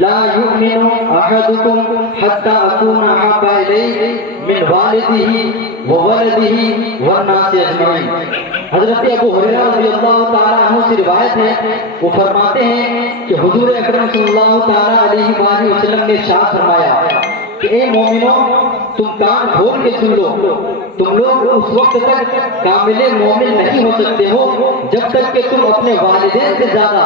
لا یؤمن احدکم حتی اکون احب الیہ من والدہ وولدہ والناس اجمعین۔ حضرت ابو ہریرہ رضی اللہ تعالیٰ عنہ سے روایت ہے، وہ فرماتے ہیں کہ حضور اکرم صلی اللہ تعالیٰ علیہ وآلہ وسلم نے ارشاد فرمایا کہ اے مومنوں، تم کان کھول کے سن لو، تم لوگ اس وقت تک کامل مومن نہیں ہو سکتے ہو جب تک کہ تم اپنے والدین سے زیادہ،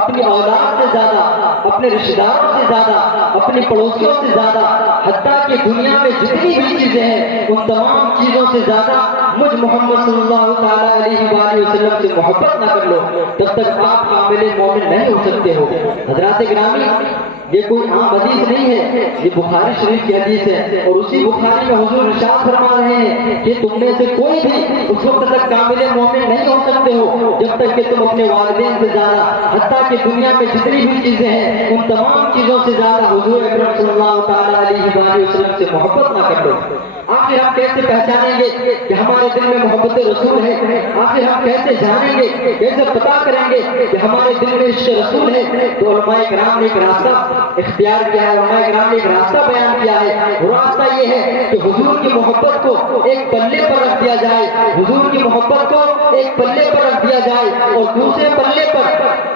اپنی اولاد سے زیادہ، اپنے رشتہ داروں سے زیادہ، اپنے پڑوسیوں سے زیادہ، حتیٰ کہ دنیا میں جتنی بھی چیزیں ہیں ان تمام چیزوں سے زیادہ مجھ محمد صلی اللہ تعالیٰ علیہ وآلہ وسلم سے محبت نہ کر لو، تب تک آپ کامل مومن نہیں ہو سکتے ہو۔ حضرات گرامی، یہ کوئی عام حدیث نہیں ہے، یہ بخاری شریف کی حدیث ہے، اور اسی بخاری میں حضور ارشاد فرما رہے ہیں کہ تم میں سے کوئی بھی اس وقت تک کامل مومن نہیں ہو سکتے ہو جب تک کہ تم اپنے والدین سے زیادہ، حتیٰ کہ دنیا میں جتنی بھی چیزیں ہیں ان تمام چیزوں سے زیادہ حضور اکرم صلی اللہ تعالیٰ علیہ وآلہ وسلم سے محبت نہ کر لو۔ آخر ہم کیسے پہچانیں گے کہ ہمارے دل میں محبت رسول ہے؟ آخر ہم کیسے جانیں گے، کیسے پتا کریں گے کہ ہمارے دل میں عشق رسول ہے؟ تو علماء کرام نے ایک راستہ اختیار کیا ہے، علماء کرام نے ایک راستہ بیان کیا ہے۔ وہ راستہ یہ ہے کہ حضور کی محبت کو ایک پلے پر رکھ دیا جائے، حضور کی محبت کو ایک پلے پر رکھ دیا جائے، اور دوسرے پلے پر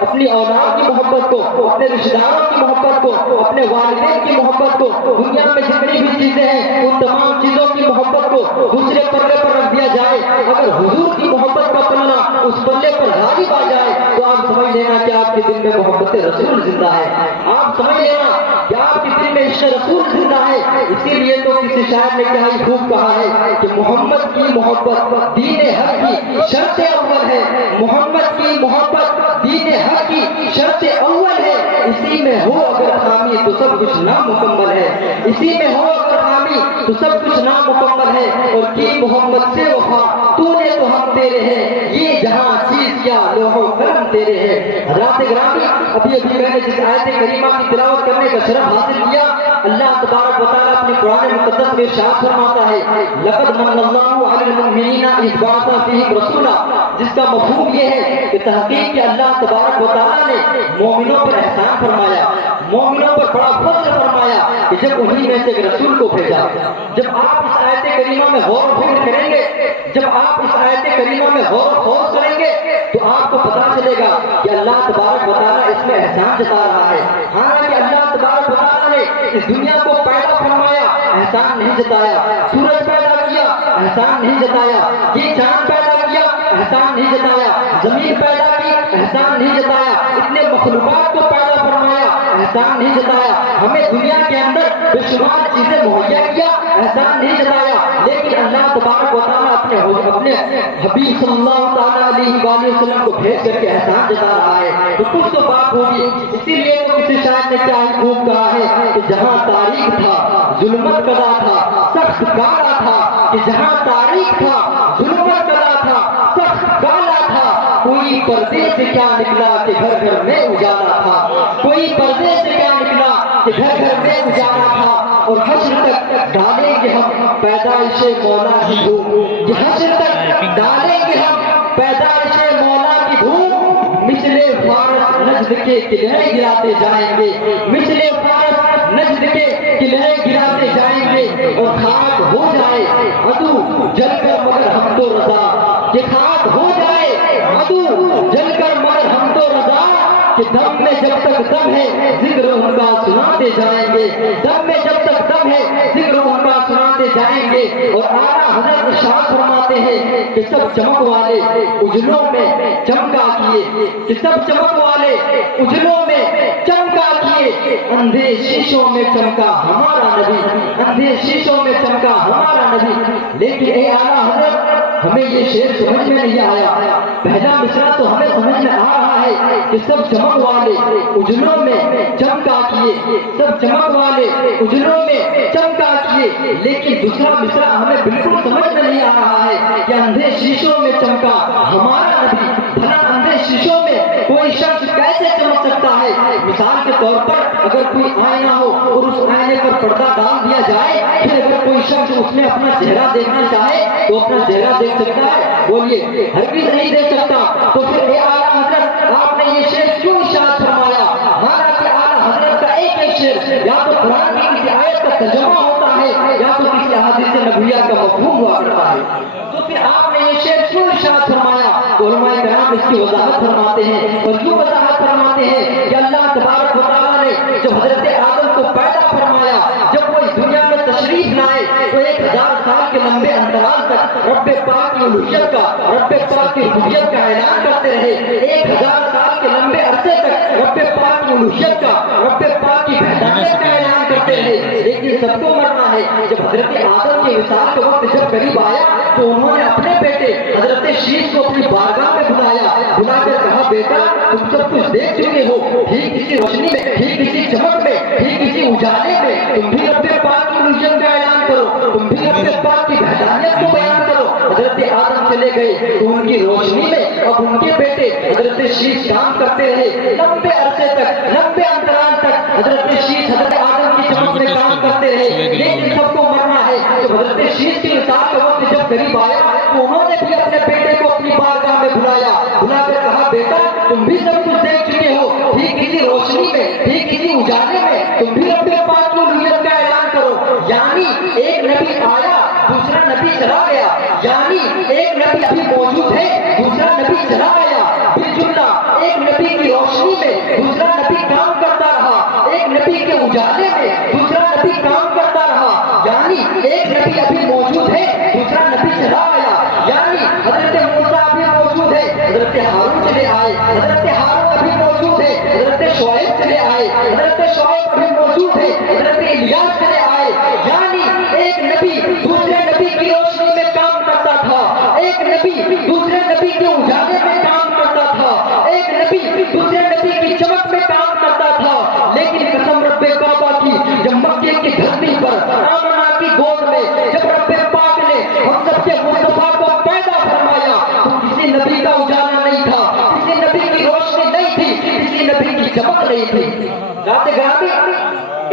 اپنی اولاد کی محبت کو، اپنے رشتہ داروں کی محبت کو، اپنے والدین کی محبت کو، دنیا میں جتنی بھی چیزیں ہیں ان تمام چیزوں کی محبت کو دوسرے پلے پر رکھ دیا جائے۔ اگر حضور کی محبت کا پلہ اس پلے پر غالب آ جائے تو آپ سمجھ لینا کہ آپ کے دل میں محبت رسول زندہ ہے، آپ سمجھ لینا کہ آپ کے دل میں عشق رسول زندہ ہے۔ اسی لیے تو کسی شاعر نے کیا ہی خوب کہا ہے کہ محمد کی محبت دین حق کی شرط اول ہے، محمد کی محبت دین حق کی شرط اول ہے، اسی میں ہو اگر خامی تو سب کچھ نامکمل ہے، اسی میں ہو اگر خامی تو سب کچھ نامکمل ہے، اور کی محمد سے وفا تو نے تو ہم تیرے ہیں، یہ جہاں چیز کیا لوح و قلم تیرے ہیں۔ حضرات گرامی، ابھی میں نے جس آیت کریمہ کی تلاوت کرنے کا شرف حاصل کیا، اللہ تبارک و تعالیٰ اپنے قرآن مقدس میں ارشاد فرماتا ہے لقد من اللہ علی المؤمنین اذ بعث فیہم رسولا، جس کا مفہوم یہ ہے کہ تحقیق کہ اللہ تبارک و تعالیٰ نے مومنوں پر احسان فرمایا، مومنوں پر بڑا فضل فرمایا کہ جب انہی میں سے ایک رسول کو بھیجا۔ جب آپ اس آیت کریمہ میں غور و فکر کریں گے، جب آپ اس آیت کریمہ میں غور و خوض کریں گے تو آپ کو پتا چلے گا کہ اللہ تبارک و تعالیٰ اس میں احسان جتا رہا ہے۔ حالانکہ اللہ تبارک و تعالیٰ نے اس دنیا کو پیدا فرمایا، احسان نہیں جتایا، سورج پیدا کیا، احسان نہیں جتایا، یہ چاند پیدا کیا، احسان نہیں جتایا، زمین پیدا کی، احسان نہیں جتایا، اتنے مخلوقات کو پیدا فرمایا، احسان نہیں جتایا، ہمیں دنیا کے اندر بے شمار چیزیں مہیا کیا، احسان نہیں جتایا، لیکن اللہ تبارک و تعالیٰ اپنے حبیب صلی اللہ تعالیٰ علیہ وآلہ وسلم کو بھیج کر کے احسان جتا رہا ہے، تو کچھ تو بات ہوگی۔ اسی لیے تو کسی شاعر نے کیا ہی خوب کہا ہے کہ جہاں تاریخ تھا ظلمت کدا تھا سخت کالا تھا، کہ جہاں تاریخ تھا ظلمت کدا تھا سخت کالا تھا، کوئی پردے سے کیا نکلا کہ گھر گھر میں اجالا تھا، کوئی پردے سے کیا نکلا کہ گھر گھر میں اجالا تھا، اور حشر تک ڈالیں گے ہم پیدائش مولا کی دھوم، کہ حشر تک ڈالیں گے ہم پیدائش مولا کی دھوم، مثل فارس نجد کے قلعے گراتے جائیں گے، مثل فارس نجد کے قلعے گراتے جائیں گے، اور خاک ہو جائے عدو جل کر مگر ہم تو رضا، کہ خاک ہو جائے عدو جل کر مگر ہم تو رضا، کہ دم میں جب تک دم ہے ذکر ان کا سناتے جائیں گے، دم میں جب تک دم ہے ذکر ان کا سناتے جائیں گے۔ اور اعلیٰ حضرت ارشاد فرماتے ہیں کہ سب چمک والے اجلوں میں چمکا کیے، کہ سب چمک والے اجلوں میں چمکا کیے، اندھے شیشوں میں چمکا ہمارا نبی، اندھے شیشوں میں چمکا ہمارا نبی۔ لیکن اے اعلیٰ حضرت، ہمیں یہ شعر سمجھ میں نہیں آیا، پہلا مصرع تو ہمیں سمجھ میں آ رہا ہے کہ سب چمک والے اجلوں میں چمکا کیے، سب چمک والے اجلوں میں چمکا کیے، لیکن دوسرا مصرع ہمیں بالکل سمجھ میں نہیں آ رہا ہے کہ اندھے شیشوں میں چمکا ہمارا نبی۔ بھلا اندھے شیشوں میں کوئی شخص کیسے چمک سکتا ہے؟ مثال کے طور پر اگر کوئی آئینہ ہو اور اس آئینے پر پردہ ڈال دیا جائے، پھر اگر کوئی شخص اس میں اپنا چہرہ دیکھنا چاہے تو اپنا چہرہ دیکھ سکتا ہے؟ بولیے، ہرگز نہیں دیکھ سکتا۔ تو پھر اے اعلیٰ حضرت، آپ نے یہ شعر کیوں ارشاد فرمایا؟ حالانکہ اعلیٰ حضرت کا ایک شعر یا تو قرآن کی کسی آیت کا ترجمہ ہوتا ہے یا تو کسی احادیث نبویہ کا مفہوم ہوا کرتا ہے. تو پھر آپ نے یہ شعر کیوں ارشاد فرمایا؟ علماء کرام اس کی وضاحت فرماتے ہیں. اور کیوں وضاحت فرماتے ہیں کہ اللہ تبارک و تعالیٰ نے جب حضرت آدم کو پیدا فرمایا، جب وہ اس دنیا میں تشریف لائے تو 1000 سال کے لمبے انترال تک رب پاک کی الوہیت کا، رب پاک کی ربوبیت کا اعلان کرتے رہے. 1000 سال کے لمبے عرصے تک رب پاک کی الوہیت کا، رب پاک کی وحدانیت کا اعلان کرتے رہے. لیکن سب کو مرنا ہے. جب حضرت آدم کے وصال کا وقت جب قریب آیا تو انہوں نے اپنے بیٹے حضرت شیش کو اپنی بارگاہ میں بلایا، بلا کر کہا بیٹا تم سب کچھ دیکھ چکے ہو، ٹھیک کسی روشنی میں، ٹھیک کسی چمک میں، ٹھیک کسی اجالے میں تم بھی رب پاک کی الوہیت کا اعلان کرو، تم بھی رب پاک کی وحدانیت کو بیان کرو. حضرت آدم چلے گئے تو ان کی روشنی میں اب ان کے بیٹے حضرت شیش کام کرتے رہے. لمبے عرصے تک، لمبے انترال تک حضرت شیش حضرت آدم کی چمک میں کام کرتے رہے. لیکن سب کو مرنا ہے. جب حضرت شیش کی وصال کا وقت جب قریب آیا تو انہوں نے بھی اپنے بیٹے کو اپنی بارگاہ میں بلایا، بلا کر کہا بیٹا تم بھی سب کچھ دیکھ چکے ہو، ٹھیک کسی روشنی میں، ٹھیک کسی اجالے میں تم بھی رب پاک کی الوہیت کا اعلان کرو. یعنی ایک نبی آیا، دوسرا نبی چلا گیا. یعنی ایک نبی ابھی موجود ہے، دوسرا نبی چلا گیا. بالجملہ ایک نبی کی روشنی میں دوسرا نبی کام کرتا رہا، ایک نبی کے اجالے میں دوسرا نبی کام کرتا رہا. یعنی ایک نبی ابھی موجود ہے، دوسرا نبی چلا گیا. یعنی حضرت موسیٰ ابھی موجود ہے، حضرت ہارون چلے آئے. حضرت ہارون ابھی موجود ہے، حضرت شعیب چلے آئے. حضرت شعیب ابھی موجود ہے، حضرت الیاس چلے آئے. یعنی ایک نبی دوسرے نبی کی روشنی میں کام کرتا تھا، ایک نبی دوسرے نبی کے اجالے میں کام کرتا تھا، ایک نبی دوسرے نبی کی چمک میں کام کرتا تھا. لیکن قسم رب کعبہ کی، جب مکے کی دھرتی پر آمنہ کی گود میں جب رب پاک نے ہم سب کے مصطفیٰ کو پیدا فرمایا تو کسی نبی کا اجالا نہیں تھا، کسی نبی کی روشنی نہیں تھی، کسی نبی کی چمک نہیں تھی. ذات گرامی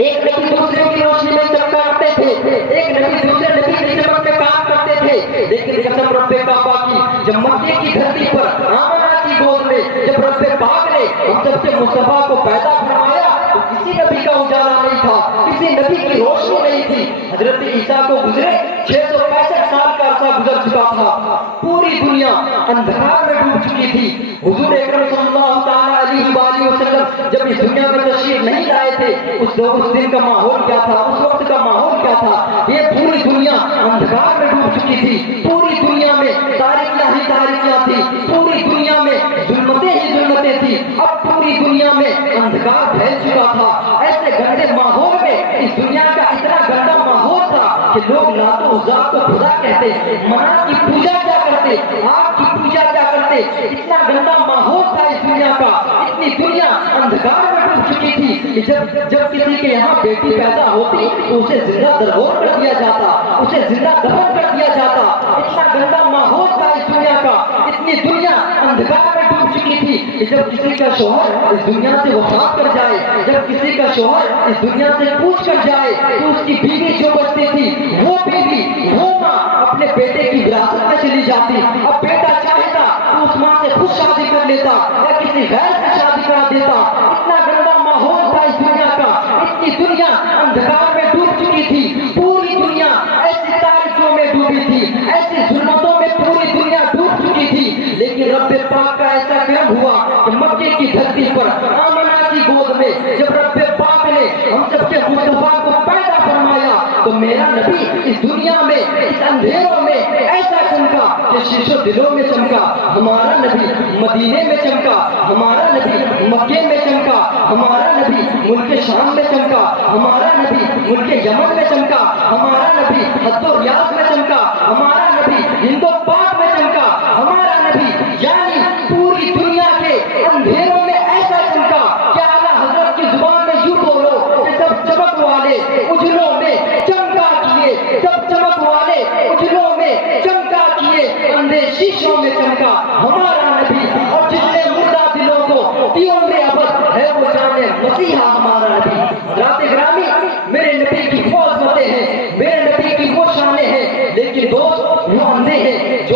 ایک نبی دوسرے کی روشنی میں چمکاتے تھے، ایک نبی دوسرے نبی کی چمک میں کام کرتے تھے. لیکن قسم رب کعبہ کی، جب مکے کی دھرتی پر آمنہ کی گود میں جب رب پاک نے ہم سب کے مصطفیٰ کو پیدا فرمایا تو کسی نبی کا اجالا نہیں تھا، کسی نبی کی روشنی نہیں تھی. حضرت عیسیٰ کو گزرے 665 سال کا عرصہ گزر چکا تھا. پوری دنیا اندھکار میں ڈوب چکی تھی. حضور اکرم صلی اللہ تعالیٰ علیہ وآلہ وسلم جب اس دنیا میں تشریف نہیں لائے تھے اس دن کا ماحول کیا تھا، اس وقت کا ماحول کیا تھا؟ یہ پوری دنیا اندھکار میں ڈوب چکی تھی. پوری دنیا میں تاریکیاں ہی تاریکیاں تھی، پوری دنیا میں ظلمتیں ہی ظلمتیں تھی. اب پوری دنیا میں اندھکار پھیل چکا تھا. ایسے گندے ماحول میں اس دنیا کا اتنا گندا ماحول تھا کہ لوگ لات و عزا کو خدا کہتے، منات کی پوجا کیا کرتے، آگ کی پوجا کیا کرتے. اتنا گندا ماحول تھا اس دنیا کا. اتنی دنیا اندھکار میں ڈوب چکی تھی کہ جب کسی کے یہاں بیٹی پیدا ہوتی تو اسے زندہ درگور کر دیا جاتا، اسے زندہ دفن کر دیا جاتا. اتنا گندا ماحول تھا اس دنیا کا. اتنی دنیا اندھکار میں ڈوب چکی تھی کہ جب کسی کا شوہر اس دنیا سے وفات کر جائے، جب کسی کا شوہر اس دنیا سے کوچ کر جائے تو اس کی بیوی جو بچتی تھی وہ بیوی، وہ ماں اپنے بیٹے کی وراثت میں چلی جاتی. اب بیٹا چاہتا تو اس ماں سے خود شادی کر لیتا یا کسی غیر سے شادی کرا دیتا. اتنا گندا ماحول تھا اس دنیا کا. اتنی دنیا اندھکار میں ڈوب چکی تھی. پوری دنیا ایسی تاریکیوں میں ڈوبی تھی، ایسی ظلمتوں میں پوری دنیا ڈوب چکی تھی. لیکن رب پاک کا ایسا کرم ہوا کہ مکے کی دھرتی پر آمنہ کی گود میں جب رب پاک نے ہم سب کے مصطفیٰ کو پیدا فرمایا تو میرا نبی اس دنیا میں اس اندھیروں میں ایسا چمکا کہ شیشوں دلوں میں چمکا. ہمارا نبی مدینے میں چمکا، ہمارا نبی مکے میں چمکا، ہمارا نبی ملک شام میں چمکا، ہمارا نبی ملک یمن میں چمکا، ہمارا نبی حد و ریاض میں چمکا، ہمارا نبی ہند و پاک میں چمکا. ہمارا نبی یعنی پوری دنیا کے اندھیروں میں ایسا چمکا کہ اعلیٰ حضرت کی زبان میں یوں بولو کہ سب چمک والے اجلوں میں چمکا کیے، سب چمک والے اجلوں میں چمکا کیے، اندھے شیشوں میں چمکا ہمارا نبی. اور جس نے مردہ دلوں کو دیوں میں ابد ہے وہ جانے مسیحا ہمارا نبی. رات گرامی میرے نبی کی وہ عظمتیں ہیں، میرے نبی کی وہ شانیں ہیں. لیکن دوست وہ اندھے ہیں جو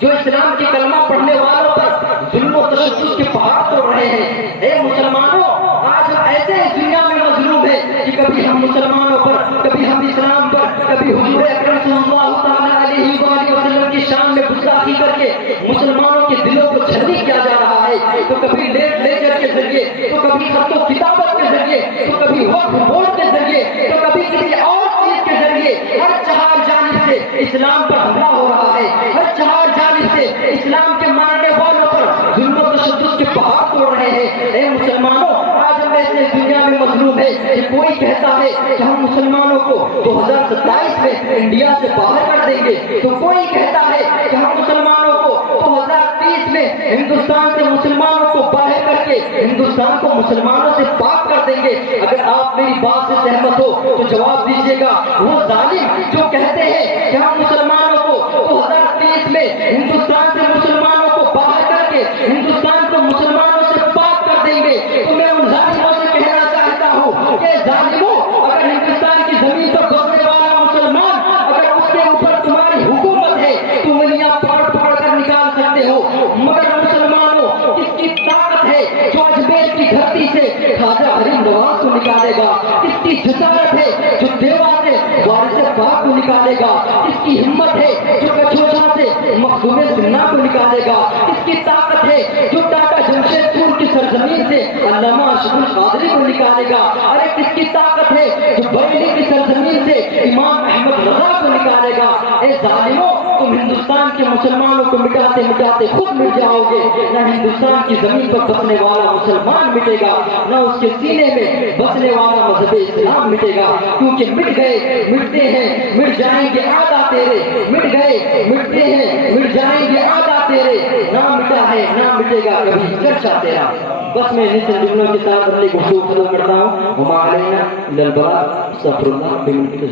جو اسلام کے کلمہ پڑھنے والوں پر ظلم و تشدد کے پہاڑ توڑ رہے ہیں۔ اے مسلمانوں، آج ہم ایسے اس دنیا میں مظلوم ہیں کہ کبھی ہم مسلمانوں پر، کبھی ہم اسلام پر، کبھی حضور اکرم صلی اللہ تعالیٰ علیہ وآلہ وسلم کی شان میں گستاخی کر کے مسلمانوں کے دلوں کو چھلنی کیا جا رہا ہے، تو کبھی لیجر کے ذریعے، تو کبھی خط و کتابت کے ذریعے، تو کبھی وقف بورڈ کے ذریعے، تو کبھی کسی اور چیز کے ذریعے ہر چہار جانب سے اسلام پر حملہ ہو رہا ہے، ہر چہار جانب سے اسلام کے ماننے والوں پر ظلم و تشدد کے پہاڑ توڑ رہے ہیں۔ اے مسلمانوں، آج ہم ایسے دنیا میں مظلوم ہے کہ کوئی کہتا ہے کہ ہم مسلمانوں کو 2027 میں انڈیا سے باہر کر دیں گے، تو کوئی کہتا ہے کہ ہم مسلمانوں کو 2030 میں ہندوستان سے مسلمانوں کو باہر کر کے ہندوستان کو مسلمانوں سے پاک کر دیں گے۔ اگر آپ میری بات سے سہمت ہو تو جواب دیجیے گا، وہ ظالم جو کہتے ہیں کہ ہم مسلمانوں کو 2030 میں ہندوستان سے مسلمانوں کو باہر کر کے ہندوستان کو مسلمانوں سے پاک کر دیں گے، تو میں ان ظالموں سے کہنا چاہتا ہوں کہ ظالموں، اگر ہندوستان کی زمین پر بسنے والا مسلمان، اگر اس کے اوپر تمہاری حکومت ہے تو انگلیاں پکڑ پکڑ کر نکال سکتے ہو، مگر مسلمانوں، کس کی طاقت ہے جو اجمیر کی دھرتی سے خواجہ غریب نواز کو نکالے گا؟ کس کی جسارت ہے جو دیوا سے وارث پاک کو نکالے گا؟ کس کی ہمت ہے جو کچھوچا سے مخدوم سنہ کو نکالے گا؟ کس کی طاقت ہے جو ٹاٹا جمشید پور کی سرزمین سے علامہ ارشد القادری کو نکالے گا؟ ارے کس کی طاقت ہے جو بریلی کی سرزمین سے امام احمد رضا کو نکالے گا؟ اے ظالموں، تم ہندوستان کے مسلمانوں کو مٹاتے مٹاتے خود مٹ جاؤ گے۔ نہ ہندوستان کی زمین پر بسنے والا مسلمان مٹے گا، نہ اس کے سینے میں بسنے والا مذہب اسلام مٹے گا، کیونکہ مٹ گئے، مٹتے ہیں، مٹ جائیں گے آدھا تیرے، مٹ گئے، مٹتے ہیں، مٹ جائیں گے آدھا تیرے، نہ مٹا ہے نہ مٹے گا کبھی چرچا تیرا۔ بس میں انہیں چند جملوں کے ساتھ اپنی گفتگو ختم کرتا ہوں۔ وما علینا الا البلاغ، استغفر اللہ بمن کی